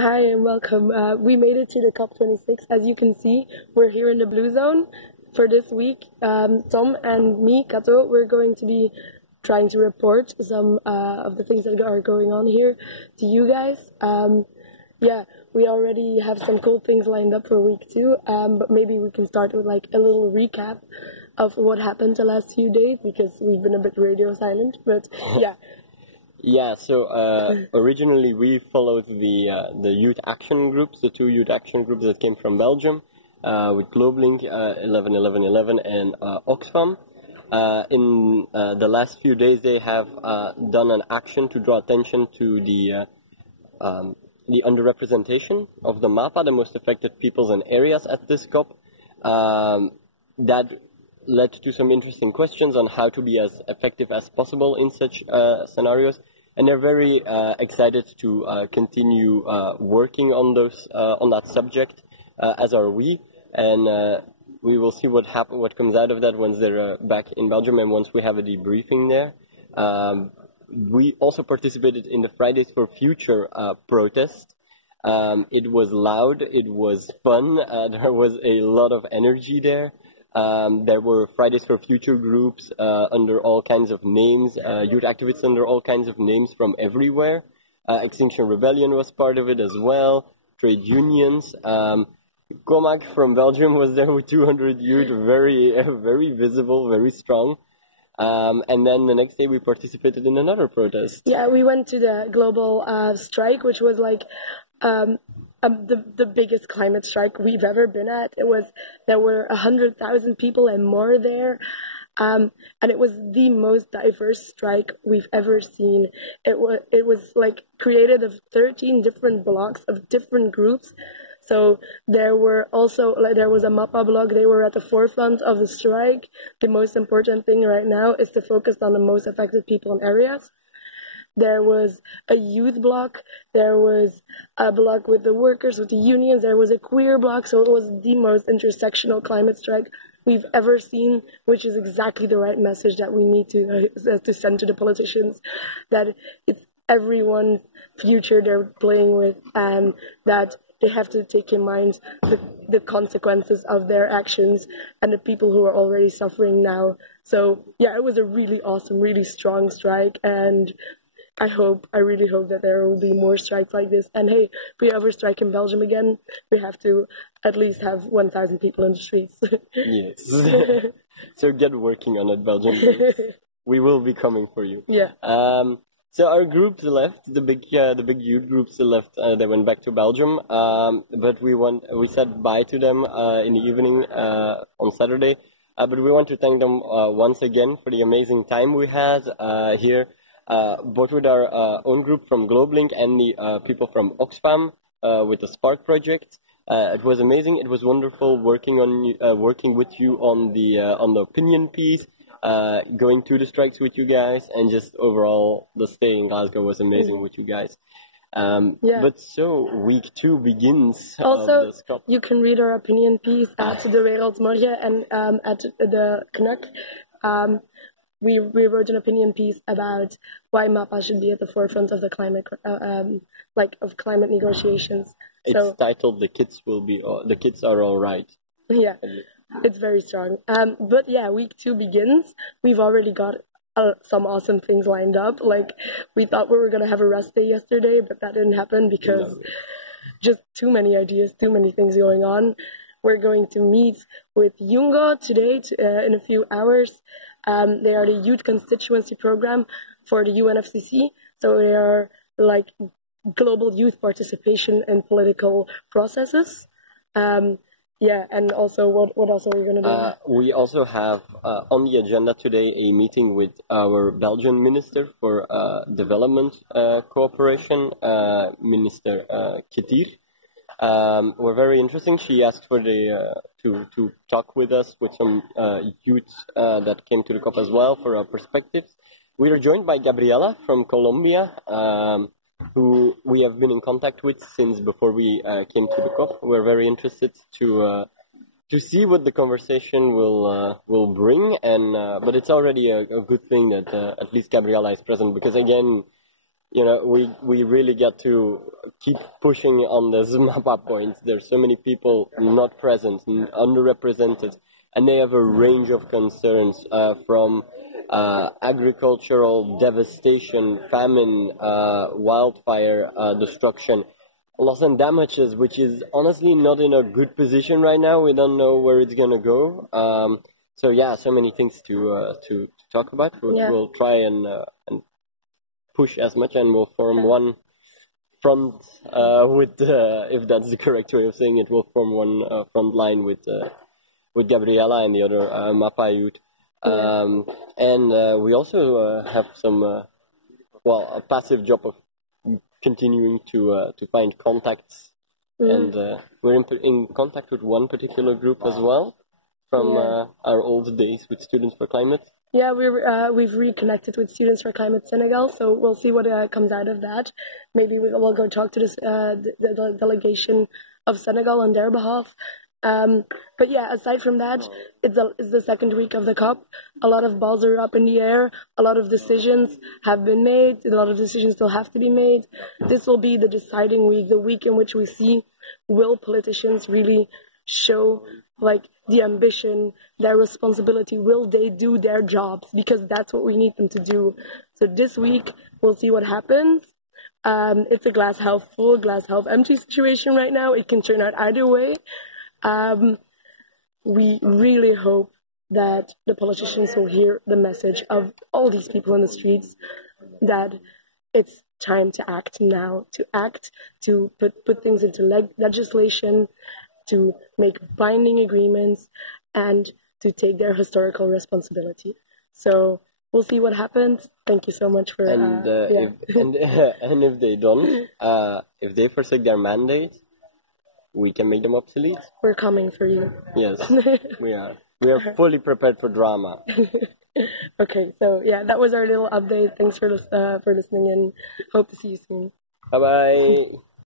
Hi and welcome. We made it to the COP26. As you can see, we're here in the blue zone for this week. Tom and me, Cato, we're going to be trying to report some of the things that are going on here to you guys. We already have some cool things lined up for week 2, but maybe we can start with like a little recap of what happened the last few days, because we've been a bit radio silent, but yeah. Yeah, so originally we followed the youth action groups, the 2 youth action groups that came from Belgium, with Globelink, 11-11-11 and Oxfam. In the last few days they have done an action to draw attention to the underrepresentation of the MAPA, the most affected peoples and areas at this COP. That led to some interesting questions on how to be as effective as possible in such scenarios, and they're very excited to continue working on that subject, as are we, and we will see what comes out of that once they're back in Belgium and once we have a debriefing there. We also participated in the Fridays for Future protest. It was loud, it was fun, there was a lot of energy there. There were Fridays for Future groups under all kinds of names, youth activists under all kinds of names from everywhere. Extinction Rebellion was part of it as well, trade unions. Comac from Belgium was there with 200 youth, very visible, very strong. And then the next day we participated in another protest. Yeah, we went to the global strike, which was like the biggest climate strike we've ever been at. There were 100,000 people and more there, and it was the most diverse strike we've ever seen. It was like created of 13 different blocks of different groups. So there was a MAPA block. They were at the forefront of the strike. The most important thing right now is to focus on the most affected people and areas. There was a youth block, there was a block with the workers, with the unions, there was a queer block, so it was the most intersectional climate strike we've ever seen, which is exactly the right message that we need to send to the politicians, that it's everyone's future they're playing with, and that they have to take in mind the consequences of their actions and the people who are already suffering now. So yeah, it was a really awesome, really strong strike, and I really hope that there will be more strikes like this. And hey, if we ever strike in Belgium again, we have to at least have 1,000 people in the streets. Yes. So get working on it, Belgium. We will be coming for you. Yeah. So our groups left, the big youth groups left. They went back to Belgium. But we said bye to them in the evening on Saturday. But we want to thank them once again for the amazing time we had here. Both with our own group from Globelink and the people from Oxfam with the Spark project. It was amazing. It was wonderful working with you on the opinion piece, going to the strikes with you guys, and just overall the stay in Glasgow was amazing with you guys. But so week 2 begins. Also, you can read our opinion piece at the Wereldmorgen and at the Knack. We wrote an opinion piece about why MAPA should be at the forefront of the climate, of climate negotiations. It's titled "The Kids Are All Right." Yeah, it's very strong. But yeah, week 2 begins. We've already got some awesome things lined up. Like, we thought we were gonna have a rest day yesterday, but that didn't happen because just too many ideas, too many things going on. We're going to meet with Jungo today in a few hours. They are the Youth Constituency Program for the UNFCCC. So they are like global youth participation in political processes. And also, what else are we going to do? We also have on the agenda today a meeting with our Belgian Minister for Development Cooperation, Minister Ketir. Were very interesting. She asked for to talk with us with some youth that came to the COP as well for our perspectives. We are joined by Gabriela from Colombia, who we have been in contact with since before we came to the COP. We're very interested to see what the conversation will bring, and but it's already a good thing that at least Gabriela is present, because again, we really get to keep pushing on this MAPA point. There's so many people not present, underrepresented, and they have a range of concerns from agricultural devastation, famine, wildfire destruction, loss and damages, which is honestly not in a good position right now. We don't know where it's gonna go. So many things to talk about. We'll try and push as much, and we'll form one front with, if that's the correct way of saying it, we'll form one front line with Gabriella and the other MAPA youth. And we also have some, a passive job of continuing to find contacts, and we're in contact with one particular group as well from our old days with Students for Climate. Yeah, we've reconnected with Students for Climate Senegal, so we'll see what comes out of that. Maybe we'll go talk to the delegation of Senegal on their behalf. But yeah, aside from that, it's the second week of the COP. A lot of balls are up in the air. A lot of decisions have been made. A lot of decisions still have to be made. This will be the deciding week, the week in which we see, will politicians really show the ambition, their responsibility? Will they do their jobs? Because that's what we need them to do. So this week, we'll see what happens. It's a glass half full, glass half empty situation right now. It can turn out either way. We really hope that the politicians will hear the message of all these people in the streets, that it's time to act now, to put things into legislation, to make binding agreements, and to take their historical responsibility. So we'll see what happens. Thank you so much for... if they don't, if they forsake their mandate, we can make them obsolete. We're coming for you. Yes, we are. We are fully prepared for drama. Okay, so that was our little update. Thanks for listening, and hope to see you soon. Bye-bye.